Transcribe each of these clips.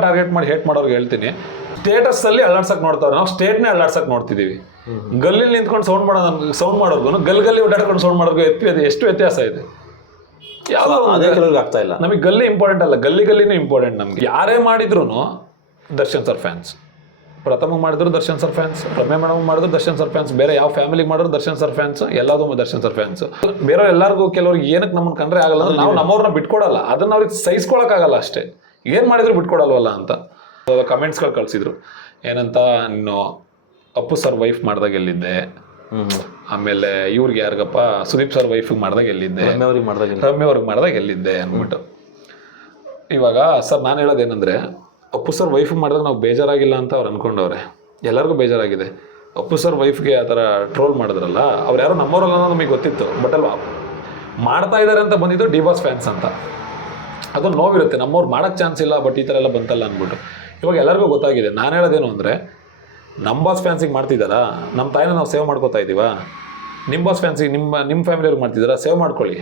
Target ಮಾಡಿ hate ಮಾಡೋರ್ಗೆ ಹೇಳ್ತೀನಿ. ಸ್ಟೇಟಸ್ ಅಲ್ಲಿ ಅಲ್ಲಾಡ್ಸಕ್ ನೋಡ್ತಾವ್ರೆ. ನಾವು ಸ್ಟೇಟ್ನೇ ಅಲ್ಲಾಡ್ಸಕ್ ನೋಡ್ತಿದೀವಿ. ಗಲ್ಲಿ ನಿಂತ್ಕೊಂಡು ಸೌಂಡ್ ಮಾಡೋ ಸೌಂಡ್ ಮಾಡೋರ್ಗು ಗಲ್ ಗಲ್ಲಿ ಓಡಾಡ್ಕೊಂಡು ಸೌಂಡ್ ಮಾಡೋರ್ಗು ಎತ್ತಿ ಎಷ್ಟು ವ್ಯತ್ಯಾಸ ಇದೆ. ಯಾವ್ದೋ ಒಂದು- ಅದೇ ಕೆಲವ್ರಿಗೆ ಆಗ್ತಾ ಇಲ್ಲ. ನಮಗೆ ಗಲ್ಲಿ ಇಂಪಾರ್ಟೆಂಟ್ ಅಲ್ಲ. ಗಲ್ಲಿ ಗಲ್ಲಿನೂ ಇಂಪಾರ್ಟೆಂಟ್ ನಮ್ಗೆ. ಯಾರೇ ಮಾಡಿದ್ರು ದರ್ಶನ್ ಸರ್ ಫ್ಯಾನ್ಸ್ ಪ್ರಥಮ ಮಾಡಿದ್ರು Darshan sir fans Ramya madam ಮಾಡಿದ್ರು ದರ್ಶನ್ ಸರ್ ಫ್ಯಾನ್ಸ್ ಬೇರೆ ಯಾವ ಫ್ಯಾಮಿಲಿ ಮಾಡಿದ್ರು ದರ್ಶನ್ ಸರ್ ಫ್ಯಾನ್ಸ್ ಎಲ್ಲದೂ ದರ್ಶನ್ ಸರ್ ಫ್ಯಾನ್ಸ್ ಬೇರೆ ಎಲ್ಲರಿಗೂ ಕೆಲವ್ರಿಗೆ ಏನಕ್ಕೆ ನಮ್ಮನ್ನು ಕಂಡ್ರೆ ಆಗಲ್ಲ ನಾವು ನಮ್ಮವ್ರನ್ನ ಬಿಟ್ಕೊಡಲ್ಲ. ಅದನ್ನ ಅವ್ರಿಗೆ ಸಹಿಸ್ಕೊಳಕ್ಕಾಗಲ್ಲ ಅಷ್ಟೇ. ಏನ್ ಮಾಡಿದ್ರು ಬಿಟ್ಕೊಡಲ್ವಲ್ಲ ಅಂತ. ಕಮೆಂಟ್ಸ್ಗಳು ಕಳಿಸಿದ್ರು. ಏನಂತ ನೀನು ಅಪ್ಪು ಸರ್ ವೈಫ್ ಮಾಡ್ದಾಗ ಎಲ್ಲಿದ್ದೆ? ಆಮೇಲೆ ಇವ್ರಿಗೆ ಯಾರಿಗಪ್ಪ ಸುದೀಪ್ ಸರ್ ವೈಫಿಗೆ ಮಾಡ್ದಾಗ ಎಲ್ಲಿದ್ದೆ? ರಮ್ಯ ಅವ್ರಿಗೆ ಮಾಡ್ದಾಗಿಲ್ಲ ರಮ್ಯ ಅವ್ರಿಗೆ ಮಾಡಿದಾಗ ಎಲ್ಲಿದ್ದೆ? ಅಂದ್ಬಿಟ್ಟು. ಇವಾಗ ಸರ್ ನಾನು ಹೇಳೋದೇನೆಂದರೆ ಅಪ್ಪು ಸರ್ ವೈಫ್ ಮಾಡಿದಾಗ ನಾವು ಬೇಜಾರಾಗಿಲ್ಲ ಅಂತ ಅವ್ರು ಅನ್ಕೊಂಡವ್ರೆ. ಎಲ್ಲರಿಗೂ ಬೇಜಾರಾಗಿದೆ. ಅಪ್ಪು ಸರ್ ವೈಫ್ಗೆ ಆ ಥರ ಟ್ರೋಲ್ ಮಾಡಿದ್ರಲ್ಲ ಅವ್ರು ಯಾರೋ ನಮ್ಮವರಲ್ಲ ನಮಗೆ ಗೊತ್ತಿತ್ತು. ಬಟ್ ಅಲ್ವಾ? ಮಾಡ್ತಾ ಇದ್ದಾರೆ ಅಂತ ಬಂದಿದ್ದು ಡಿ ಬಾಸ್ ಫ್ಯಾನ್ಸ್ ಅಂತ. ಅದು ನೋವಿರುತ್ತೆ. ನಮ್ಮವ್ರು ಮಾಡೋಕ್ಕೆ ಚಾನ್ಸ್ ಇಲ್ಲ ಬಟ್ ಈ ಥರ ಎಲ್ಲ ಬಂತಲ್ಲ ಅಂದ್ಬಿಟ್ಟು ಇವಾಗ ಎಲ್ಲರಿಗೂ ಗೊತ್ತಾಗಿದೆ. ನಾನು ಹೇಳೋದೇನು ಅಂದರೆ ನಮ್ಮ ಬಾಸ್ ಫ್ಯಾನ್ಸಿಗೆ ಮಾಡ್ತಿದ್ದಾರಾ? ನಮ್ಮ ತಾಯಿನ ನಾವು ಸೇವ್ ಮಾಡ್ಕೋತಾ ಇದ್ದೀವಾ? ನಿಮ್ಮ ಬಾಸ್ ಫ್ಯಾನ್ಸಿಗೆ ನಿಮ್ಮ ನಿಮ್ಮ ಫ್ಯಾಮಿಲಿಯವ್ರಿಗೆ ಮಾಡ್ತಿದ್ದಾರಾ? ಸೇವ್ ಮಾಡ್ಕೊಳ್ಳಿ.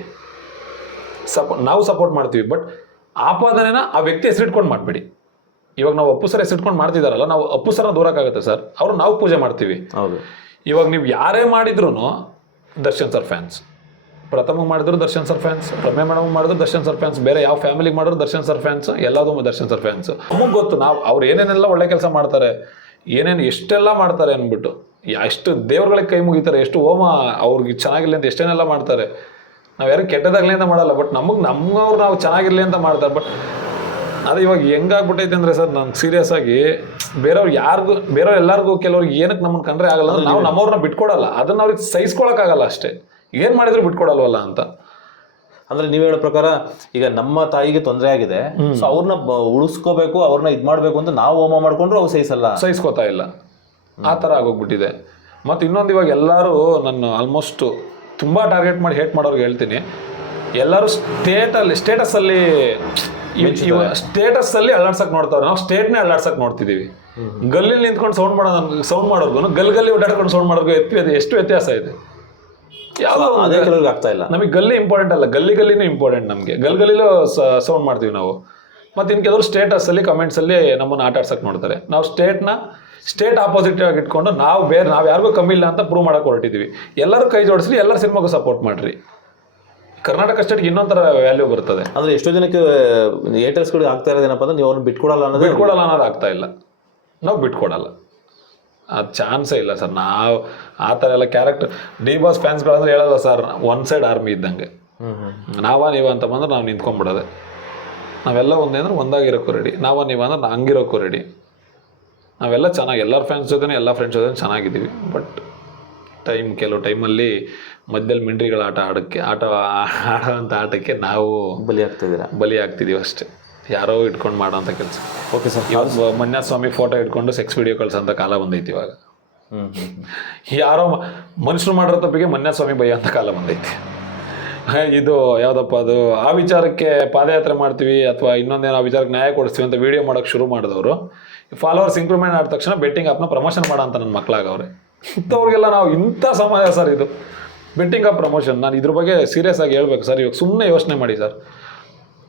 ಸಪೋ ನಾವು ಸಪೋರ್ಟ್ ಮಾಡ್ತೀವಿ ಬಟ್ ಆಪಾದನೆನ ಆ ವ್ಯಕ್ತಿ ಹೆಸರಿಟ್ಕೊಂಡು ಮಾಡಬೇಡಿ. ಇವಾಗ ನಾವು ಅಪ್ಪು ಸರ್ ಹೆಸರಿಟ್ಕೊಂಡು ಮಾಡ್ತಿದಾರಲ್ಲ ನಾವು ಅಪ್ಪು ಸರ್ನ ದೂರಕ್ಕಾಗುತ್ತೆ ಸರ್. ಅವ್ರು ನಾವು ಪೂಜೆ ಮಾಡ್ತೀವಿ. ಹೌದು. ಇವಾಗ ನೀವು ಯಾರೇ ಮಾಡಿದ್ರು ದರ್ಶನ್ ಸರ್ ಫ್ಯಾನ್ಸ್ ಪ್ರಥಮ ಮಾಡಿದ್ರು Darshan sir fans Ramya madam ಮಾಡಿದ್ರು ದರ್ಶನ್ ಸರ್ ಫ್ಯಾನ್ಸ್ ಬೇರೆ ಯಾವ ಫ್ಯಾಮಿಲಿಗೆ ಮಾಡಿದ್ರು ದರ್ಶನ್ ಸರ್ ಫ್ಯಾನ್ಸ್ ಎಲ್ಲದೂ ದರ್ಶನ್ ಸರ್ ಫ್ಯಾನ್ಸ್ ನಮಗೆ ಗೊತ್ತು ನಾವು ಅವ್ರು ಏನೇನೆಲ್ಲ ಒಳ್ಳೆ ಕೆಲಸ ಮಾಡ್ತಾರೆ ಏನೇನು ಎಷ್ಟೆಲ್ಲ ಮಾಡ್ತಾರೆ ಅಂದ್ಬಿಟ್ಟು ಎಷ್ಟು ದೇವ್ರಗಳಿಗೆ ಕೈ ಮುಗಿತಾರೆ ಎಷ್ಟು ಹೋಮ ಅವ್ರಿಗೆ ಚೆನ್ನಾಗಿಲ್ಲ ಅಂತ ಎಷ್ಟೇನೆಲ್ಲ ಮಾಡ್ತಾರೆ. ನಾವು ಯಾರು ಕೆಟ್ಟದಾಗಲಿ ಅಂತ ಮಾಡಲ್ಲ ಬಟ್ ನಮಗೆ ನಮ್ಮವ್ರು ನಾವು ಚೆನ್ನಾಗಿರಲಿ ಅಂತ ಮಾಡ್ತಾರೆ. ಬಟ್ ಅದು ಇವಾಗ ಹೆಂಗಾಗ್ಬಿಟ್ಟೈತೆ ಅಂದರೆ ಸರ್ ನಾನು ಸೀರಿಯಸ್ ಆಗಿ ಬೇರೆಯವ್ರು ಯಾರಿಗೂ ಬೇರೆಯವ್ರು ಎಲ್ಲರಿಗೂ ಕೆಲವ್ರಿಗೆ ಏನಕ್ಕೆ ನಮ್ಮನ್ನು ಕಂಡ್ರೆ ಆಗಲ್ಲ ಅಂದ್ರೆ ನಾವು ನಮ್ಮವ್ರನ್ನ ಬಿಟ್ಕೊಡಲ್ಲ. ಅದನ್ನ ಅವ್ರಿಗೆ ಸಹಿಸ್ಕೊಳಕ್ಕಾಗಲ್ಲ ಅಷ್ಟೇ. ಏನು ಮಾಡಿದ್ರು ಬಿಟ್ಕೊಡಲ್ವಲ್ಲ ಅಂತ. ಅಂದ್ರೆ ನೀವ್ ಹೇಳೋ ಪ್ರಕಾರ ಈಗ ನಮ್ಮ ತಾಯಿಗೆ ತೊಂದರೆ ಆಗಿದೆ. ಸೊ ಅವ್ರನ್ನ ಉಳಿಸ್ಕೋಬೇಕು ಅವ್ರನ್ನ ಇದ್ ಮಾಡ್ಬೇಕು ಅಂತ ನಾವು ಹೋಮ ಮಾಡ್ಕೊಂಡ್ರು ಅವ್ರು ಸಹಿಸಲ್ಲ. ಸಹಿಸ್ಕೋತಾ ಇಲ್ಲ. ಆ ಥರ ಆಗೋಗ್ಬಿಟ್ಟಿದೆ. ಮತ್ತು ಇನ್ನೊಂದು ಇವಾಗ ಎಲ್ಲರೂ ನಾನು ಆಲ್ಮೋಸ್ಟ್ ತುಂಬ ಟಾರ್ಗೆಟ್ ಮಾಡಿ ಹೇಟ್ ಮಾಡೋರ್ಗೆ ಹೇಳ್ತೀನಿ. ಎಲ್ಲರೂ ಸ್ಟೇಟಲ್ಲಿ ಸ್ಟೇಟಸಲ್ಲಿ ಸ್ಟೇಟಸಲ್ಲಿ ಅಲ್ಲಾಡ್ಸಕ್ ನೋಡ್ತಾರೆ ನಾವು ಸ್ಟೇಟ್ನೇ ಅಲ್ಲಾಡ್ಸಕ್ ನೋಡ್ತಿದ್ದೀವಿ ಗಲ್ಲಿ ನಿಂತ್ಕೊಂಡು ಸೌಂಡ್ ಮಾಡೋ ಸೌಂಡ್ ಮಾಡೋರ್ಗು ಗಲ್ಲಿ ಗಲ್ಲಿ ಓಡಾಡ್ಕೊಂಡು ಸೌಂಡ್ ಮಾಡೋರ್ಗು ಎತ್ತಿ ಎಷ್ಟು ವ್ಯತ್ಯಾಸ ಇದೆ. ಅದೇ ಕೆಲವ್ರಿಗೆ ಆಗ್ತಾ ಇಲ್ಲ. ನಮಗೆ ಗಲ್ಲಿ ಇಂಪಾರ್ಟೆಂಟ್ ಅಲ್ಲ ಗಲ್ಲಿ ಗಲ್ಲಿನೂ ಇಂಪಾರ್ಟೆಂಟ್ ನಮಗೆ. ಗಲ್ ಗಲ್ಲಿಲೂ ಸೌಂಡ್ ಮಾಡ್ತೀವಿ ನಾವು. ಮತ್ತೆ ಇನ್ ಕೆಲವರು ಸ್ಟೇಟಸ್ ಅಲ್ಲಿ ಕಮೆಂಟ್ಸ್ ಅಲ್ಲಿ ನಮ್ಮನ್ನು ಆಟ ಆಡ್ಸಕ್ ನೋಡ್ತಾರೆ. ನಾವು ಸ್ಟೇಟ್ನ ಸ್ಟೇಟ್ ಆಪೋಸಿಟ್ ಆಗಿ ಇಟ್ಕೊಂಡು ನಾವು ಬೇರೆ ನಾವು ಯಾರಿಗೂ ಕಮ್ಮಿ ಇಲ್ಲ ಅಂತ ಪ್ರೂವ್ ಮಾಡಕ್ಕೆ ಹೊರಟಿದ್ದೀವಿ ಎಲ್ಲರೂ ಕೈ ಜೋಡಿಸ್ಲಿ ಎಲ್ಲರ ಸಿನಿಮಾಗೂ ಸಪೋರ್ಟ್ ಮಾಡ್ರಿ. ಕರ್ನಾಟಕ ಸ್ಟೇಟ್ಗೆ ಇನ್ನೊಂಥರ ವ್ಯಾಲ್ಯೂ ಬರ್ತದೆ. ಅಂದ್ರೆ ಎಷ್ಟೋ ಜನಕ್ಕೆ ಏಟರ್ಸ್ಗಳಿಗೆ ಆಗ್ತಾ ಇರೋದೇನಪ್ಪ ಅಂದ್ರೆ ನೀವು ಅವ್ರನ್ನ ಬಿಟ್ಕೊಡಲ್ಲ ಅನ್ನೋದು ಬಿಟ್ಕೊಡಲ್ಲ ಅನ್ನೋದು ಆಗ್ತಾ ಇಲ್ಲ. ನಾವು ಬಿಟ್ಕೊಡಲ್ಲ. ಅದು ಚಾನ್ಸೇ ಇಲ್ಲ ಸರ್. ನಾವು ಆ ಥರ ಎಲ್ಲ ಕ್ಯಾರೆಕ್ಟರ್ ಡಿ ಬಾಸ್ ಫ್ಯಾನ್ಸ್ಗಳಂದ್ರೆ ಹೇಳಲ್ಲ ಸರ್. ಒನ್ ಸೈಡ್ ಆರ್ಮಿ ಇದ್ದಂಗೆ. ನಾವ ನೀವ ಅಂತ ಬಂದ್ರೆ ನಾವು ನಿಂತ್ಕೊಂಡ್ಬಿಡೋದೆ. ನಾವೆಲ್ಲ ಒಂದೇ ಅಂದ್ರೆ ಒಂದಾಗಿರೋಕ್ಕೂ ರೆಡಿ ನಾವ ನೀವ ಅಂದ್ರೆ ನಾ ಹಂಗಿರೋಕ್ಕೂ ರೆಡಿ ನಾವೆಲ್ಲ ಚೆನ್ನಾಗಿ ಎಲ್ಲರ ಫ್ರೆಂಡ್ಸ್ ಜೊತೆ ಎಲ್ಲ ಫ್ರೆಂಡ್ಸ್ ಜೊತೆ ಚೆನ್ನಾಗಿದ್ದೀವಿ. ಬಟ್ ಟೈಮ್ ಕೆಲವು ಟೈಮಲ್ಲಿ ಮಧ್ಯದಲ್ಲಿ ಮಿಂಡ್ರಿಗಳ ಆಟ ಆಡೋಕ್ಕೆ ಆಟ ಆಡೋವಂಥ ಆಟಕ್ಕೆ ನಾವು ಬಲಿ ಆಗ್ತಿದ್ದೀರಾ ಬಲಿ ಆಗ್ತಿದ್ದೀವಿ ಅಷ್ಟೇ. ಯಾರೋ ಇಟ್ಕೊಂಡು ಮಾಡೋ ಅಂತ ಕೆಲಸ. ಓಕೆ ಸರ್ ಇವಾಗ ಸ್ವಾಮಿ ಫೋಟೋ ಇಟ್ಕೊಂಡು ಸೆಕ್ಸ್ ವಿಡಿಯೋ ಅಂತ ಕಾಲ ಬಂದೈತಿ ಇವಾಗ. ಯಾರೋ ಮನುಷ್ಯರು ಮಾಡಿರೋ ತಪ್ಪಿಗೆ ಮೊನ್ನೆ ಸ್ವಾಮಿ ಭಯ ಅಂತ ಕಾಲ ಬಂದೈತಿ. ಇದು ಯಾವುದಪ್ಪ ಅದು ಆ ವಿಚಾರಕ್ಕೆ ಪಾದಯಾತ್ರೆ ಮಾಡ್ತೀವಿ ಅಥವಾ ಇನ್ನೊಂದೇನೋ ಆ ವಿಚಾರಕ್ಕೆ ನ್ಯಾಯ ಕೊಡಿಸ್ತೀವಿ ಅಂತ ವಿಡಿಯೋ ಮಾಡೋಕೆ ಶುರು ಮಾಡಿದವರು ಫಾಲೋವರ್ಸ್ ಇಂಪ್ರೂವ್ಮೆಂಟ್ ಆದ ತಕ್ಷಣ ಬೆಟ್ಟಿಂಗ್ ಆಪ್ನ ಪ್ರಮೋಷನ್ ಮಾಡೋ ಅಂತ ನನ್ನ ಮಕ್ಕಳಾಗವ್ರೆ ಇಂಥವ್ರಿಗೆಲ್ಲ ನಾವು ಇಂಥ ಸಮಯ ಸರ್ ಇದು. ಬೆಟ್ಟಿಂಗ್ ಆಪ್ ಪ್ರಮೋಷನ್ ನಾನು ಇದ್ರ ಬಗ್ಗೆ ಸೀರಿಯಸ್ ಆಗಿ ಹೇಳ್ಬೇಕು ಸರ್. ಇವಾಗ ಸುಮ್ಮನೆ ಯೋಚನೆ ಮಾಡಿ ಸರ್.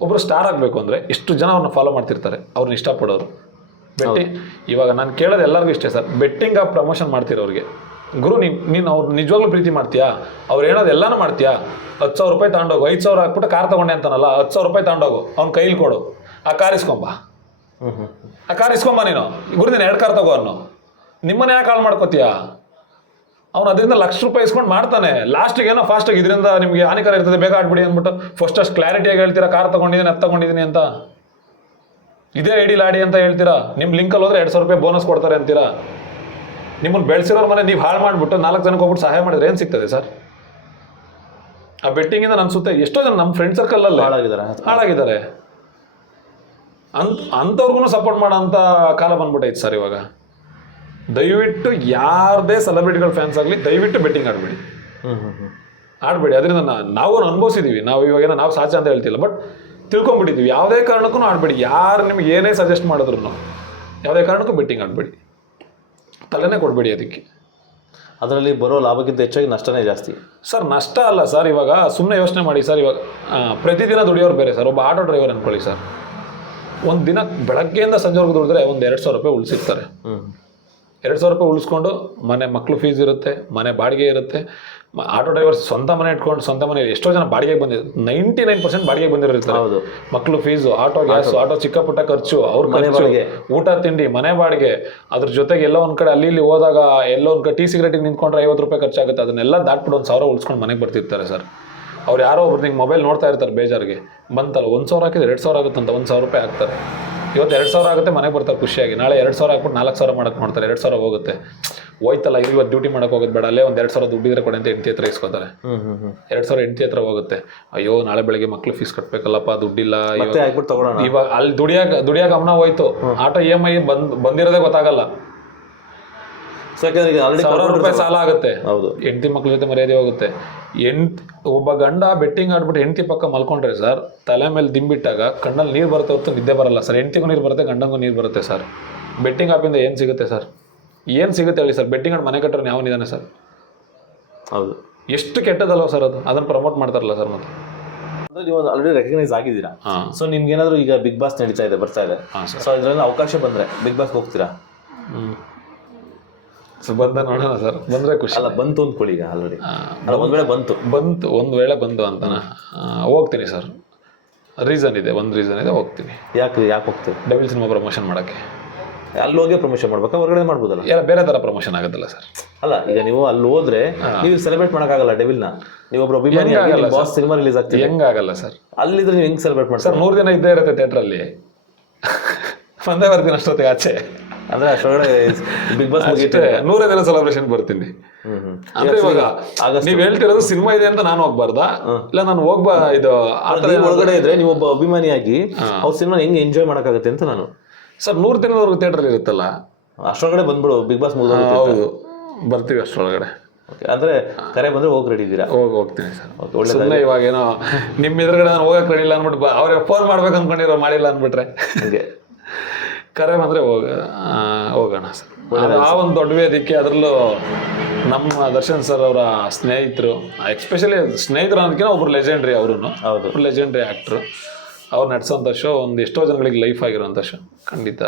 ಒಬ್ಬರು ಸ್ಟಾರ್ ಆಗಬೇಕು ಅಂದರೆ ಇಷ್ಟು ಜನ ಅವ್ರನ್ನ ಫಾಲೋ ಮಾಡ್ತಿರ್ತಾರೆ ಅವ್ರನ್ನ ಇಷ್ಟಪಡೋರು. ಬೆಟ್ಟಿ ಇವಾಗ ನಾನು ಕೇಳೋದು ಎಲ್ಲರಿಗೂ ಇಷ್ಟೇ ಸರ್. ಬೆಟ್ಟಿಂಗ್ ಆ ಪ್ರಮೋಷನ್ ಅವ್ರಿಗೆ ಗುರು ನೀನು ನೀನು ಅವ್ರು ನಿಜವಾಗ್ಲೂ ಪ್ರೀತಿ ಮಾಡ್ತೀಯಾ? ಅವ್ರು ಹೇಳೋದು ಎಲ್ಲನೂ ಮಾಡ್ತೀಯಾ? ಹತ್ತು ಸಾವಿರ ರೂಪಾಯಿ ತಗೊಂಡೋಗು ಐದು ಸಾವಿರ ಹಾಕ್ಬಿಟ್ಟು ಕಾರ್ ತಗೊಂಡೆ ಅಂತಾನಲ್ಲ ಹತ್ತು ಸಾವಿರ ರೂಪಾಯಿ ತಗೊಂಡೋಗು ಅವ್ನ ಕೈಲಿ ಕೊಡು. ಆ ಕಾರ್ ಇಸ್ಕೊಂಬ. ಆ ಕಾರ್ ಇಸ್ಕೊಂಬ ನೀನು. ಗುರು ನೀನು ಎರಡು ಕಾರ್ ತಗೋ ಅನ್ನೋ. ನಿಮ್ಮನ್ನ ಯಾಕೆ ಕಾಲ್ ಮಾಡ್ಕೋತೀಯಾ? ಅವ್ನು ಅದರಿಂದ ಲಕ್ಷ ರೂಪಾಯಿ ಇಸ್ಕೊಂಡು ಮಾಡ್ತಾನೆ. ಲಾಸ್ಟಿಗೆ ಏನೋ ಫಾಸ್ಟಾಗಿ ಇದರಿಂದ ನಿಮಗೆ ಹಾನಿಕರ ಇರ್ತದೆ ಬೇಗ ಆಡ್ಬಿಡಿ ಅಂದ್ಬಿಟ್ಟು ಫಸ್ಟ್ ಅಷ್ಟು ಕ್ಲಾರಿಟಿಯಾಗಿ ಹೇಳ್ತೀರಾ ಕಾರ್ ತಗೊಂಡಿದ್ದೀನಿ ಅದು ತಗೊಂಡಿದ್ದೀನಿ ಅಂತ? ಇದೇ ಐಡಿ ಲಾಡಿ ಅಂತ ಹೇಳ್ತೀರಾ? ನಿಮ್ಮ ಲಿಂಕಲ್ಲಿ ಹೋದ್ರೆ ಎರಡು ಸಾವಿರ ರೂಪಾಯಿ ಬೋನಸ್ ಕೊಡ್ತಾರೆ ಅಂತೀರಾ? ನಿಮ್ಮನ್ನು ಬೆಳೆಸಿರೋರ ಮನೆ ನೀವು ಹಾಳು ಮಾಡಿಬಿಟ್ಟು ನಾಲ್ಕು ಜನಕ್ಕೆ ಹೋಗ್ಬಿಟ್ಟು ಸಹಾಯ ಮಾಡಿದ್ರೆ ಏನು ಸಿಗ್ತದೆ ಸರ್? ಆ ಬೆಟ್ಟಿಂಗಿಂದ ನನ್ನ ಸುತ್ತ ಎಷ್ಟೋ ಜನ ನಮ್ಮ ಫ್ರೆಂಡ್ ಸರ್ಕಲಲ್ಲಿ ಹಾಳಾಗಿದ್ದಾರೆ. ಹಾಳಾಗಿದ್ದಾರೆ. ಅಂತ ಅಂಥವ್ರಿಗೂ ಸಪೋರ್ಟ್ ಮಾಡೋ ಅಂಥ ಕಾಲ ಬಂದ್ಬಿಟ್ಟೈತೆ ಸರ್ ಇವಾಗ. ದಯವಿಟ್ಟು ಯಾರದೇ ಸೆಲೆಬ್ರಿಟಿಗಳ ಫ್ಯಾನ್ಸ್ ಆಗಲಿ ದಯವಿಟ್ಟು ಬೆಟ್ಟಿಂಗ್ ಆಡಬೇಡಿ. ಆಡಬೇಡಿ. ಅದರಿಂದ ನಾ- ನಾವು ಅನುಭವಿಸಿದ್ದೀವಿ ನಾವು ಇವಾಗೇನೋ ನಾವು ಸಾಧ್ಯ ಅಂತ ಹೇಳ್ತಿಲ್ಲ ಬಟ್ ತಿಳ್ಕೊಂಬಿಟ್ಟಿದ್ದೀವಿ ಯಾವುದೇ ಕಾರಣಕ್ಕೂ ಆಡಬೇಡಿ. ಯಾರು ನಿಮ್ಗೆ ಏನೇ ಸಜೆಸ್ಟ್ ಮಾಡಿದ್ರು ಯಾವುದೇ ಕಾರಣಕ್ಕೂ ಬೆಟ್ಟಿಂಗ್ ಆಡಬೇಡಿ. ತಲೆನೇ ಕೊಡಬೇಡಿ ಅದಕ್ಕೆ. ಅದರಲ್ಲಿ ಬರೋ ಲಾಭಕ್ಕಿಂತ ಹೆಚ್ಚಾಗಿ ನಷ್ಟನೇ ಜಾಸ್ತಿ. ಸರ್ ನಷ್ಟ ಅಲ್ಲ ಸರ್ ಇವಾಗ ಸುಮ್ಮನೆ ಯೋಚನೆ ಮಾಡಿ ಸರ್ ಇವಾಗ ಪ್ರತಿದಿನ ದುಡಿಯೋರು ಬೇರೆ ಸರ್. ಒಬ್ಬ ಆಟೋ ಡ್ರೈವರ್ ಅನ್ಕೊಳ್ಳಿ ಸರ್. ಒಂದು ದಿನ ಬೆಳಗ್ಗೆಯಿಂದ ಸಂಜೆವರೆಗೂ ದುಡಿದ್ರೆ ಒಂದು ಎರಡು ಸಾವಿರ ರೂಪಾಯಿ ಉಳಿಸಿರ್ತಾರೆ. ಹ್ಮ್. ಎರಡು ಸಾವಿರ ರೂಪಾಯಿ ಉಳಿಸ್ಕೊಂಡು ಮನೆ ಮಕ್ಕಳು ಫೀಸ್ ಇರುತ್ತೆ ಮನೆ ಬಾಡಿಗೆ ಇರುತ್ತೆ. ಆಟೋ ಡ್ರೈವರ್ಸ್ ಸ್ವಂತ ಮನೆ ಇಟ್ಕೊಂಡು ಸ್ವಂತ ಮನೆ ಎಷ್ಟೋ ಜನ ಬಾಡಿಗೆ ಬಂದಿದೆ ನೈಂಟಿ ನೈನ್ ಪರ್ಸೆಂಟ್ ಬಾಡಿಗೆ ಬಂದಿರುತ್ತೆ ಹೌದು. ಮಕ್ಳು ಫೀಸು ಆಟೋ ಗ್ಯಾಸ್ ಆಟೋ ಚಿಕ್ಕ ಪುಟ್ಟ ಖರ್ಚು ಅವ್ರ ಮನೆ ಖರ್ಚು. ಊಟ ತಿಂಡಿ ಮನೆ ಬಾಡಿಗೆ. ಅದ್ರ ಜೊತೆಗೆ ಎಲ್ಲ ಒಂದ್ ಕಡೆ ಅಲ್ಲಿ ಇಲ್ಲಿ ಹೋದಾಗ ಎಲ್ಲ ಒಂದ್ ಕಡೆ ಟೀ ಸಿಗರೇಟಿಗೆ ನಿಂತ್ಕೊಂಡ್ರೆ ಐವತ್ತು ರೂಪಾಯಿ ಖರ್ಚಾಗುತ್ತೆ. ಅದನ್ನೆಲ್ಲ ದಾಟ್ಬಿಟ್ಟು ಒಂದು ಸಾವಿರ ಉಳಿಸ್ಕೊಂಡು ಮನೆಗೆ ಬರ್ತಿರ್ತಾರೆ ಸರ್. ಅವ್ರು ಯಾರೋ ಒಬ್ರು ನಿಂಗೆ ಮೊಬೈಲ್ ನೋಡ್ತಾ ಇರ್ತಾರೆ ಬೇಜಾರಿಗೆ. ಬಂತಲ್ಲ ಒಂದು ಸಾವಿರ ಹಾಕಿದ್ರೆ ಎರಡು ಸಾವಿರ ಆಗುತ್ತಂತ ಒಂದು ಸಾವಿರ ರೂಪಾಯಿ ಹಾಕ್ತಾರೆ. ಇವತ್ತು ಎರಡು ಸಾವಿರ ಆಗುತ್ತೆ ಮನೆಗೆ ಬರ್ತಾರೆ ಖುಷಿಯಾಗಿ. ನಾಳೆ ಎರಡು ಸಾವಿರ ಹಾಕ್ಬಿಟ್ಟು ನಾಲ್ಕು ಸಾವಿರ ಮಾಡಕ್ಕೆ ಮಾಡ್ತಾರೆ ಎರಡು ಸಾವಿರ ಹೋಗುತ್ತೆ. ಹೋಯ್ತಲ್ಲ ಇವತ್ತು ಡ್ಯೂಟಿ ಮಾಡಕ್ಕೆ ಹೋಗೋದು ಬೇಡ ಅಲ್ಲೇ ಒಂದು ಎರಡು ಸಾವಿರ ದುಡ್ಡಿದ್ರೆ ಕೊಡಿ ಅಂತ ಹೆಂಡತಿ ಹತ್ರ ಇಸ್ಕೋತಾರೆ. ಎರಡು ಸಾವಿರ ಹೆಂಡತಿ ಹತ್ರ ಹೋಗುತ್ತೆ. ಅಯ್ಯೋ ನಾಳೆ ಬೆಳಗ್ಗೆ ಮಕ್ಳು ಫೀಸ್ ಕಟ್ಬೇಕಲ್ಲಪ್ಪ ದುಡ್ಡಿಲ್ಲ ಇವಾಗ ಅಲ್ಲಿ ದುಡಿಯಾಕ ದುಡಿಯಾಕ ಗಮನ ಹೋಯ್ತು. ಆಟೋ ಇ ಎಂ ಐ ಬಂದ್ ಬಂದಿರೋದೇ ಗೊತ್ತಾಗಲ್ಲ. ಯಾಕಂದ್ರೆ ರೂಪಾಯಿ ಸಾಲ ಆಗುತ್ತೆ. ಹೌದು. ಹೆಂಡತಿ ಮಕ್ಳ ಜೊತೆ ಮರ್ಯಾದೆ ಹೋಗುತ್ತೆ. ಎಂಟ್ ಒಬ್ಬ ಗಂಡ ಬೆಟ್ಟಿಂಗ್ ಆಡ್ಬಿಟ್ಟು ಹೆಂಡತಿ ಪಕ್ಕ ಮಲ್ಕೊಂಡ್ರೆ ಸರ್ ತಲೆ ಮೇಲೆ ದಿಂಬಿಟ್ಟಾಗ ಕಣ್ಣಲ್ಲಿ ನೀರು ಬರುತ್ತೆ ಹೊತ್ತು ನಿದ್ದೆ ಬರಲ್ಲ ಸರ್. ಹೆಂಡತಿಗೂ ನೀರು ಬರುತ್ತೆ ಗಂಡಂಗೂ ನೀರು ಬರುತ್ತೆ ಸರ್. ಬೆಟ್ಟಿಂಗ್ ಆಪಿಂದ ಏನು ಸಿಗುತ್ತೆ ಸರ್? ಏನು ಸಿಗುತ್ತೆ ಹೇಳಿ ಸರ್? ಬೆಟ್ಟಿಂಗ್ ಆಡ್ ಮನೆ ಕಟ್ಟೋರು ಯಾವನಿದಾನೆ ಸರ್? ಹೌದು. ಎಷ್ಟು ಕೆಟ್ಟದಲ್ವ ಸರ್ ಅದು? ಅದನ್ನು ಪ್ರಮೋಟ್ ಮಾಡ್ತಾರಲ್ಲ ಸರ್ ಮತ್ತೆ. ನೀವು ಆಲ್ರೆಡಿ ರೆಕಗ್ನೈಸ್ ಆಗಿದ್ದೀರಾ? ಹಾಂ. ಸೊ ನಿಮ್ಗೆ ಏನಾದ್ರು ಈಗ ಬಿಗ್ ಬಾಸ್ ನಡೀತಾ ಇದೆ ಬರ್ತಾ ಇದೆ. ಹಾಂ ಸರ್. ಸೊ ಇದರಲ್ಲಿ ಅವಕಾಶ ಬಂದ್ರೆ ಬಿಗ್ ಬಾಸ್ ಹೋಗ್ತೀರಾ? ಹ್ಞೂ ಸೊ ಬಂದ ನೋಡೋಣ ಸರ್. ಬಂದ್ರೆ ಖುಷಿ. ಅಲ್ಲ ಬಂತು ಅಂದ್ಕೊಳ್ಳಿ ಈಗ ಆಲ್ರೆಡಿ ಅಲ್ಲ ಒಂದ್ ವೇಳೆ ಬಂತು. ಬಂತು ಒಂದು ವೇಳೆ ಬಂತು ಅಂತನ ಹೋಗ್ತೀನಿ ಸರ್. ರೀಸನ್ ಇದೆ ಒಂದು ರೀಸನ್ ಇದೆ ಹೋಗ್ತೀನಿ. ಯಾಕೆ ಯಾಕೆ ಹೋಗ್ತೀವಿ ಡೆವಿಲ್ ಸಿನಿಮಾ ಪ್ರಮೋಷನ್ ಮಾಡೋಕ್ಕೆ. ಅಲ್ಲಿ ಹೋಗಿ ಪ್ರಮೋಷನ್ ಮಾಡ್ಬೇಕಾ ಹೊರಗಡೆ ಮಾಡ್ಬೋದಲ್ಲ? ಎಲ್ಲ ಬೇರೆ ಥರ ಪ್ರಮೋಷನ್ ಆಗುತ್ತಲ್ಲ ಸರ್. ಅಲ್ಲ ಈಗ ನೀವು ಅಲ್ಲಿ ಹೋದ್ರೆ ನೀವು ಸೆಲೆಬ್ರೇಟ್ ಮಾಡೋಕ್ಕಾಗಲ್ಲ ಡೆವಿಲ್ನ ನೀವು ಒಬ್ರು ಅಭಿಮಾನಿ ಬಾಸ್ ಸಿನಿಮಾ ರಿಲೀಸ್ ಆಗ್ತಿದೆ. ಹೆಂಗಾಗಲ್ಲ ಸರ್? ಅಲ್ಲಿದ್ರೆ ನೀವು ಹೆಂಗ್ ಸೆಲೆಬ್ರೇಟ್ ಮಾಡಿ ಸರ್ ನೂರು ದಿನ ಇದ್ದೇ ಇರುತ್ತೆ ಥಿಯೇಟ್ರಲ್ಲಿ ಬಂದೇ ಬರ್ತೀನಿ ಅಷ್ಟೊತ್ತಿಗೆ ಆಚೆ. ಅಂದ್ರೆ ಅಷ್ಟೊಳಗಡೆ ಬಿಗ್ ಬಾಸ್ ಮುಗಿಯುತ್ತೆ ನೂರೇ ದಿನ ಸೆಲೆಬ್ರೇಷನ್ ಬರ್ತೀನಿ. ಅಂದ್ರೆ ಇವಾಗ ನೀವ್ ಹೇಳ್ತಿರೋದು ಸಿನಿಮಾ ಇದೆ ಅಂತ ನಾನು ಹೋಗ್ಬಾರ್ದಾ? ಇಲ್ಲ ನಾನು ಹೋಗ್ಬಾ ಇದು ಒಳಗಡೆ ಇದ್ರೆ ನೀವು ಒಬ್ಬ ಅಭಿಮಾನಿಯಾಗಿ ಅವ್ರ ಸಿನಿಮಾ ಹೆಂಗ್ ಎಂಜಾಯ್ ಮಾಡಕ್ಕಾಗತ್ತೆ ಅಂತ ನಾನು. ಸರ್ ನೂರು ದಿನದವರೆಗೂ ಥಿಯೇಟರ್ ಇರುತ್ತಲ್ಲ? ಅಷ್ಟೊಳಗಡೆ ಬಂದ್ಬಿಡು ಬಿಗ್ ಬಾಸ್ ಮುಗಿದ ಹೌದು. ಬರ್ತೀವಿ ಅಷ್ಟೊಳಗಡೆ. ಅಂದ್ರೆ ಕರೆ ಬಂದ್ರೆ ಹೋಗಿ ರೆಡಿ ಇದ್ದೀರಾ? ಹೋಗಿ ಹೋಗ್ತೀನಿ ಸರ್. ಒಳ್ಳೆ ಸುಮ್ಮನೆ ಇವಾಗ ಏನೋ ನಿಮ್ಮ ಎದುರುಗಡೆ ನಾನು ಹೋಗಕ್ ರೆಡಿಲ್ಲ ಅಂದ್ಬಿಟ್ಟು ಅವ್ರಿಗೆ ಫೋನ್ ಮಾಡ್ಬೇಕು ಅನ್ಕೊಂಡಿರೋ ಮಾಡಿಲ್ಲ ಅಂದ್ಬಿಟ್ರೆ. ಹಂಗೆ. ಕರೆ ಬಂದ್ರೆ ಹೋಗ ಹೋಗೋಣ ಸರ್. ಆ ಒಂದು ದೊಡ್ಡ ವೇದಿಕೆ ಅದರಲ್ಲೂ ನಮ್ಮ ದರ್ಶನ್ ಸರ್ ಅವರ ಸ್ನೇಹಿತರು ಎಕ್ಸ್ಪೆಷಲಿ ಸ್ನೇಹಿತರು ಅನ್ನೋದಕ್ಕಿಂತ ಒಬ್ರು ಲೆಜೆಂಡ್ರಿ ಅವರು ಹೌದು. ಒಬ್ರು ಲೆಜೆಂಡ್ರಿ ಆ್ಯಕ್ಟ್ರು ಅವ್ರು ನಡೆಸೋಂಥ ಶೋ ಒಂದು ಎಷ್ಟೋ ಜನಗಳಿಗೆ ಲೈಫ್ ಆಗಿರೋಂಥ ಶೋ ಖಂಡಿತ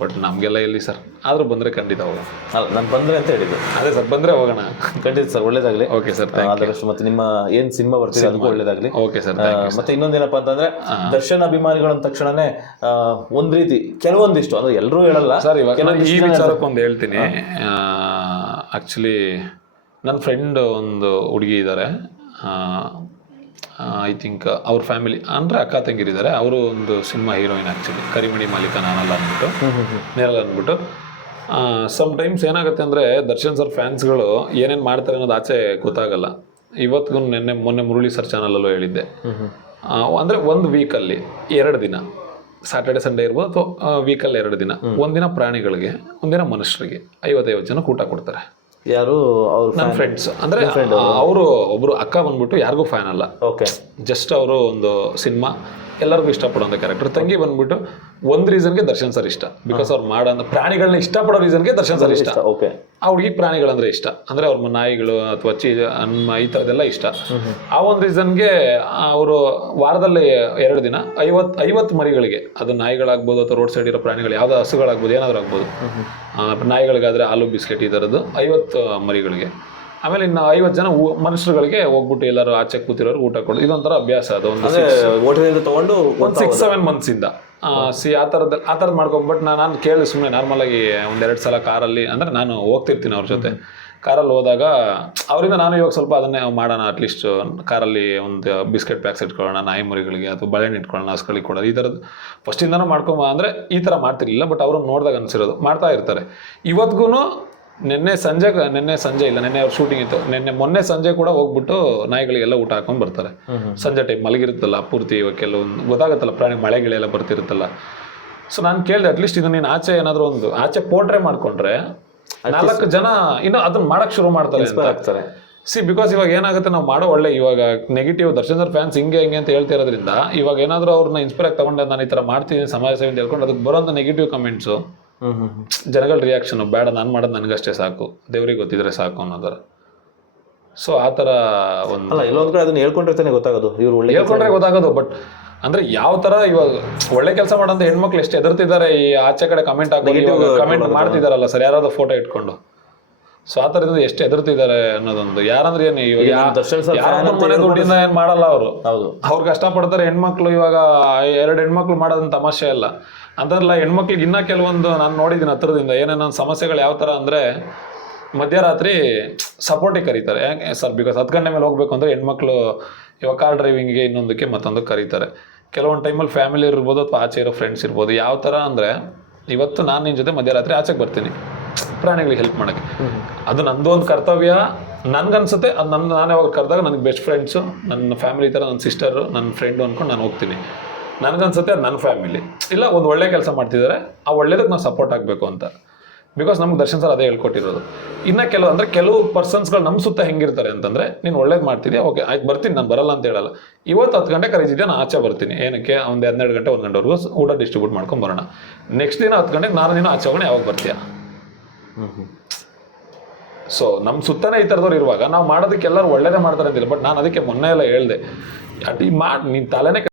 ಬಟ್ ನಮಗೆಲ್ಲ ಎಲ್ಲಿ ಸರ್? ಆದರೂ ಬಂದರೆ ಖಂಡಿತ ಹೋಗೋಣ. ಅಲ್ಲ ನಾನು ಬಂದ್ರೆ ಅಂತ ಹೇಳಿದ್ದು. ಅದೇ ಸರ್ ಬಂದರೆ ಹೋಗೋಣ. ಖಂಡಿತ ಸರ್ ಒಳ್ಳೇದಾಗಲಿ. ಓಕೆ ಸರ್ ಆದಷ್ಟು ಮತ್ತೆ ನಿಮ್ಮ ಏನು ಸಿನಿಮಾ ಬರ್ತಿದೆ ಅದಕ್ಕೂ ಒಳ್ಳೇದಾಗಲಿ. ಓಕೆ ಸರ್ ಮತ್ತು ಇನ್ನೊಂದೇನಪ್ಪ ಅಂತಂದ್ರೆ ದರ್ಶನ್ ಅಭಿಮಾನಿಗಳು ಅಂದ ತಕ್ಷಣನೇ ಒಂದು ರೀತಿ ಕೆಲವೊಂದಿಷ್ಟು ಅಂದರೆ ಎಲ್ಲರೂ ಹೇಳಲ್ಲ ಸರ್ ಇವಾಗ ಈ ವಿಚಾರಕ್ಕೊಂದು ಜನ ವಿಚಾರಕ್ಕೆ ಒಂದು ಹೇಳ್ತೀನಿ. ಆ್ಯಕ್ಚುಲಿ ನನ್ನ ಫ್ರೆಂಡ್ ಒಂದು ಹುಡುಗಿ ಇದ್ದಾರೆ ಐ ಥಿಂಕ್ ಅವ್ರ ಫ್ಯಾಮಿಲಿ ಅಂದರೆ ಅಕ್ಕ ತಂಗಿರಿದ್ದಾರೆ. ಅವರು ಒಂದು ಸಿನಿಮಾ ಹೀರೋಯಿನ್ ಆ್ಯಕ್ಚುಲಿ ಕರಿಮಣಿ ಮಾಲೀಕ ನಾನಲ್ಲ ಅಂದ್ಬಿಟ್ಟು ನೇರಲ್ ಅಂದ್ಬಿಟ್ಟು. ಸಮ್ ಟೈಮ್ಸ್ ಏನಾಗುತ್ತೆ ಅಂದರೆ ದರ್ಶನ್ ಸರ್ ಫ್ಯಾನ್ಸ್ಗಳು ಏನೇನು ಮಾಡ್ತಾರೆ ಅನ್ನೋದು ಆಚೆ ಗೊತ್ತಾಗಲ್ಲ. ಇವತ್ತಿಗೂ ನಿನ್ನೆ, ಮೊನ್ನೆ ಮುರುಳಿ ಸರ್ ಚಾನಲಲ್ಲೂ ಹೇಳಿದ್ದೆ. ಅಂದರೆ ಒಂದು ವೀಕಲ್ಲಿ ಎರಡು ದಿನ. ಸ್ಯಾಟರ್ಡೆ ಸಂಡೇ ಇರ್ಬೋದು ಅಥವಾ ವೀಕಲ್ಲಿ ಎರಡು ದಿನ. ಒಂದಿನ ಪ್ರಾಣಿಗಳಿಗೆ, ಒಂದಿನ ಮನುಷ್ಯರಿಗೆ ಐವತ್ತೈವತ್ತು ಜನ ಊಟ ಕೊಡ್ತಾರೆ. ಯಾರು ಅವ್ರ ನನ್ನ ಫ್ರೆಂಡ್ಸ್ ಅಂದರೆ ಅವರು? ಒಬ್ರು ಅಕ್ಕ ಬಂದ್ಬಿಟ್ಟು ಯಾರಿಗೂ ಫ್ಯಾನ್ ಅಲ್ಲ. ಓಕೆ ಜಸ್ಟ್ ಅವರು ಒಂದು ಸಿನಿಮಾ ಎಲ್ಲರಿಗೂ ಇಷ್ಟಪಡೋಂಥ ಕ್ಯಾರೆಕ್ಟರ್ ತಂಗಿ ಬಂದ್ಬಿಟ್ಟು ಒಂದು ರೀಸನ್ಗೆ ದರ್ಶನ್ ಸರ್ ಇಷ್ಟ. ಬಿಕಾಸ್ ಅವ್ರು ಮಾಡೋ ಪ್ರಾಣಿಗಳನ್ನ ಇಷ್ಟಪಡೋ ರೀಸನ್ಗೆ ದರ್ಶನ್ ಸರ್ ಇಷ್ಟ. ಓಕೆ ಆ ಹುಡುಗಿ ಪ್ರಾಣಿಗಳಂದ್ರೆ ಇಷ್ಟ. ಅಂದ್ರೆ ಅವ್ರ ನಾಯಿಗಳು ಅಥವಾ ಚೀ ಅನ್ಮ ಈ ಥರದ್ದೆಲ್ಲ ಇಷ್ಟ. ಆ ಒಂದು ರೀಸನ್ಗೆ ಅವರು ವಾರದಲ್ಲಿ ಎರಡು ದಿನ ಐವತ್ತು ಐವತ್ತು ಮರಿಗಳಿಗೆ ಅದು ನಾಯಿಗಳಾಗ್ಬೋದು ಅಥವಾ ರೋಡ್ ಸೈಡ್ ಇರೋ ಪ್ರಾಣಿಗಳು ಯಾವ್ದು ಹಸುಗಳಾಗ್ಬೋದು ಏನಾದರೂ ಆಗ್ಬೋದು. ನಾಯಿಗಳಿಗಾದ್ರೆ ಆಲೂ ಬಿಸ್ಕೆಟ್ ಈ ಥರದ್ದು ಐವತ್ತು ಮರಿಗಳಿಗೆ. ಆಮೇಲೆ ಇನ್ನು ಐವತ್ತು ಜನ ಮನುಷ್ಯರುಗಳಿಗೆ ಹೋಗ್ಬಿಟ್ಟು ಎಲ್ಲರೂ ಆಚೆ ಕೂತಿರೋರು ಊಟ ಕೊಡು. ಇದೊಂಥರ ಅಭ್ಯಾಸ ಅದು ಒಂದು ಹೋಟೆಲಿಂದ ತಗೊಂಡು ಒಂದು ಸಿಕ್ಸ್ ಸೆವೆನ್ ಮಂತ್ಸಿಂದ ಸಿ ಆ ಥರದ್ದು ಆ ಥರದ್ದು ಮಾಡ್ಕೊಂಡು ಬಟ್ ನಾನು ನಾನು ಕೇಳಿ ಸುಮ್ಮನೆ ನಾರ್ಮಲಾಗಿ ಒಂದೆರಡು ಸಲ ಕಾರಲ್ಲಿ ಅಂದರೆ ನಾನು ಹೋಗ್ತಿರ್ತೀನಿ ಅವ್ರ ಜೊತೆ. ಕಾರಲ್ಲಿ ಹೋದಾಗ ಅವರಿಂದ ನಾನು ಇವಾಗ ಸ್ವಲ್ಪ ಅದನ್ನೇ ಮಾಡೋಣ ಅಟ್ಲೀಸ್ಟ್ ಕಾರಲ್ಲಿ ಒಂದು ಬಿಸ್ಕೆಟ್ ಪ್ಯಾಕ್ಸ್ ಇಟ್ಕೊಳ್ಳೋಣ ನಾಯಿ ಮುರಿಗಳಿಗೆ ಅಥವಾ ಬಳೆಹಣ್ಣು ಇಟ್ಕೊಳ್ಳೋಣ ಹಸ್ಗಳಿಗೆ ಕೊಡೋದು ಈ ಥರದ್ದು ಫಸ್ಟಿಂದನೂ ಮಾಡ್ಕೊಂಬ ಅಂದರೆ ಈ ಥರ ಮಾಡ್ತಿರ್ಲಿಲ್ಲ ಬಟ್ ಅವ್ರನ್ನ ನೋಡಿದಾಗ ಅನಿಸಿರೋದು. ಮಾಡ್ತಾ ಇರ್ತಾರೆ. ಇವತ್ತಿಗೂ ನಿನ್ನೆ ಸಂಜೆ ನಿನ್ನೆ ಸಂಜೆ ಇಲ್ಲ ನಿನ್ನೆ ಅವ್ರ ಶೂಟಿಂಗ್ ಇತ್ತು. ನಿನ್ನೆ ಮೊನ್ನೆ ಸಂಜೆ ಕೂಡ ಹೋಗ್ಬಿಟ್ಟು ನಾಯಿಗಳಿಗೆಲ್ಲ ಊಟ ಹಾಕೊಂಡು ಬರ್ತಾರೆ. ಸಂಜೆ ಟೈಮ್ ಮಲಗಿರುತ್ತಲ್ಲ ಪೂರ್ತಿ ಇವಾಗ ಕೆಲವೊಂದು ಗೊತ್ತಾಗುತ್ತಲ್ಲ ಪ್ರಾಣಿ ಮಳೆಗಳೆಲ್ಲ ಬರ್ತಿರುತ್ತಲ್ಲ. ಸೊ ನಾನು ಕೇಳಿದೆ ಅಟ್ಲೀಸ್ಟ್ ಇದು ನೀನು ಆಚೆ ಏನಾದರೂ ಒಂದು ಆಚೆ ಪೋಟ್ರೆ ಮಾಡ್ಕೊಂಡ್ರೆ ನಾಲ್ಕು ಜನ ಇನ್ನು ಅದನ್ನ ಮಾಡಕ್ ಶುರು ಮಾಡ್ತಾರೆ ಸಿ ಬಿಕಾಸ್ ಇವಾಗ ಏನಾಗುತ್ತೆ ನಾವು ಮಾಡೋ ಒಳ್ಳೆ ಇವಾಗ ನೆಗೆಟಿವ್ ದರ್ಶನ್ ಸರ್ ಫ್ಯಾನ್ಸ್ ಹಿಂಗೆ ಹಿಂಗೆ ಅಂತ ಹೇಳ್ತಿರೋದ್ರಿಂದ ಇವಾಗ ಏನಾದರೂ ಅವ್ರನ್ನ ಇನ್ಸ್ಪೈರ್ ಆಗಿ ತಗೊಂಡೆ ನಾನು ಈ ಥರ ಮಾಡ್ತೀನಿ ಸಮಾಜ ಸೇವೆ ಅಂತ ಹೇಳ್ಕೊಂಡು ಅದಕ್ಕೆ ಬರೋಂಥ ನೆಗೆಟಿವ್ ಕಮೆಂಟ್ಸು. ಜನಗಳ ರಿಯಾಕ್ಷನ್ ಬೇಡ ನಾನು ಮಾಡೋದು ನನಗಷ್ಟೇ ಸಾಕು. ದೇವ್ರಿಗೆ ಗೊತ್ತಿದ್ರೆ ಸಾಕು ಅನ್ನೋದರ. ಸೊ ಆ ಥರ ಒಂದು ಅಲ್ಲ ಇಲ್ಲೊಂದು ಕಡೆ ಅದನ್ನ ಹೇಳ್ಕೊಂಡಿರ್ತಾನೆ ಗೊತ್ತಾಗೋದು. ಇವ್ರು ಒಳ್ಳೆ ಹೇಳ್ಕೊಂಡ್ರೆ ಗೊತ್ತಾಗೋದು ಬಟ್ ಅಂದ್ರೆ ಯಾವ ತರ ಇವಾಗ ಒಳ್ಳೆ ಕೆಲಸ ಮಾಡಂತ ಹೆಣ್ಮಕ್ಳು ಎಷ್ಟು ಎದುರ್ತಿದ್ದಾರೆ ಈ ಆಚೆ ಕಡೆ ಕಮೆಂಟ್ ಹಾಕೊಂಡು ಹಾಕಿ ಕಮೆಂಟ್ ಮಾಡ್ತಿದಾರಲ್ಲ ಸರ್ ಯಾರಾದ್ರೂ ಫೋಟೋ ಇಟ್ಕೊಂಡು. ಸೊ ಆ ಥರದಿಂದ ಎಷ್ಟು ಎದುರ್ತಿದ್ದಾರೆ ಅನ್ನೋದೊಂದು. ಯಾರಂದ್ರೆ ಏನು ಇವಾಗ ಮನೆ ದುಡ್ಡಿಂದ ಏನು ಮಾಡಲ್ಲ ಅವರು. ಹೌದು. ಅವ್ರು ಕಷ್ಟಪಡ್ತಾರೆ ಹೆಣ್ಮಕ್ಳು ಇವಾಗ ಎರಡು ಹೆಣ್ಮಕ್ಳು ಮಾಡೋದನ್ನ ತಮಾಷೆ ಅಲ್ಲ. ಅಂತಲ್ಲ ಹೆಣ್ಮಕ್ಳಿಗೆ ಇನ್ನೂ ಕೆಲವೊಂದು ನಾನು ನೋಡಿದ್ದೀನಿ ಹತ್ರದಿಂದ ಏನೇನೋ ಸಮಸ್ಯೆಗಳು ಯಾವ ಥರ ಅಂದರೆ ಮಧ್ಯರಾತ್ರಿ ಸಪೋರ್ಟಿಗೆ ಕರೀತಾರೆ. ಯಾಕೆ ಸರ್ ಬಿಕಾಸ್ ಹತ್ತು ಗಂಟೆ ಮೇಲೆ ಹೋಗ್ಬೇಕು ಅಂದರೆ ಹೆಣ್ಮಕ್ಳು ಇವಾಗ ಕಾರ್ ಡ್ರೈವಿಂಗ್ಗೆ ಇನ್ನೊಂದಕ್ಕೆ ಮತ್ತೊಂದಕ್ಕೆ ಕರೀತಾರೆ. ಕೆಲವೊಂದು ಟೈಮಲ್ಲಿ ಫ್ಯಾಮಿಲಿ ಇರ್ಬೋದು ಅಥವಾ ಆಚೆ ಇರೋ ಫ್ರೆಂಡ್ಸ್ ಇರ್ಬೋದು ಯಾವ ಥರ ಅಂದರೆ ಇವತ್ತು ನಾನು ನಿನ್ನ ಜೊತೆ ಮಧ್ಯರಾತ್ರಿ ಆಚೆಗೆ ಬರ್ತೀನಿ. ಪ್ರಾಣಿಗಳಿಗೆ ಹೆಲ್ಪ್ ಮಾಡೋಕ್ಕೆ. ಅದು ನಂದು ಒಂದು ಕರ್ತವ್ಯ. ನನ್ಗನ್ಸುತ್ತೆ ಅದು ನನ್ನ ನಾನು ಯಾವಾಗ ಕರೆದಾಗ ನನಗೆ ಬೆಸ್ಟ್ ಫ್ರೆಂಡ್ಸು ನನ್ನ ಫ್ಯಾಮಿಲಿ ಥರ ನನ್ನ ಸಿಸ್ಟರು ನನ್ನ ಫ್ರೆಂಡು ಅಂದ್ಕೊಂಡು ನಾನು ಹೋಗ್ತೀನಿ. ನನಗನ್ಸುತ್ತೆ ಅದು ನನ್ನ ಫ್ಯಾಮಿಲಿ ಇಲ್ಲ ಒಂದು ಒಳ್ಳೆ ಕೆಲಸ ಮಾಡ್ತಿದ್ದಾರೆ ಆ ಒಳ್ಳೇದಕ್ಕೆ ನಾವು ಸಪೋರ್ಟ್ ಆಗಬೇಕು ಅಂತ. ಬಿಕಾಸ್ ನಮ್ಗೆ ದರ್ಶನ್ ಸರ್ ಅದೇ ಹೇಳ್ಕೊಟ್ಟಿರೋದು. ಇನ್ನು ಕೆಲವು ಅಂದರೆ ಕೆಲವು ಪರ್ಸನ್ಸ್ಗಳು ನಮ್ಮ ಸುತ್ತ ಹೆಂಗಿರ್ತಾರೆ ಅಂತಂದರೆ ನೀನು ಒಳ್ಳೇದು ಮಾಡ್ತಿದ್ಯಾ? ಓಕೆ ಆಯ್ತು ಬರ್ತೀನಿ ನಾನು ಬರಲ್ಲ ಅಂತ ಹೇಳಲ್ಲ. ಇವತ್ತು ಹತ್ತು ಗಂಟೆ ಕರೀತಿದ್ಯಾ? ನಾನು ಆಚೆ ಬರ್ತೀನಿ. ಏನಕ್ಕೆ? ಒಂದು ಹನ್ನೆರಡು ಗಂಟೆ ಒಂದು ಗಂಟೆವರೆಗೂ ಊಟ ಡಿಸ್ಟ್ರಿಬ್ಯೂಟ್ ಮಾಡ್ಕೊಂಡು ಬರೋಣ. ನೆಕ್ಸ್ಟ್ ದಿನ ಹತ್ತು ಗಂಟೆಗೆ ನಾನು ದಿನ ಆಚೆ ಹೋಗೋಣ ಯಾವಾಗ ಬರ್ತೀಯಾ? ಸೊ ನಮ್ಮ ಸುತ್ತನೇ ಈ ಥರದವ್ರು ಇರುವಾಗ ನಾವು ಮಾಡೋದಕ್ಕೆ ಎಲ್ಲರೂ ಒಳ್ಳೇದೇ ಮಾಡ್ತಾರೆ ಅಂತಿಲ್ಲ ಬಟ್ ನಾನು ಅದಕ್ಕೆ ಮೊನ್ನೆ ಎಲ್ಲ ಹೇಳ್ದೆ ಅದು ಮಾಡಿ ನೀನು ತಲೆನೇ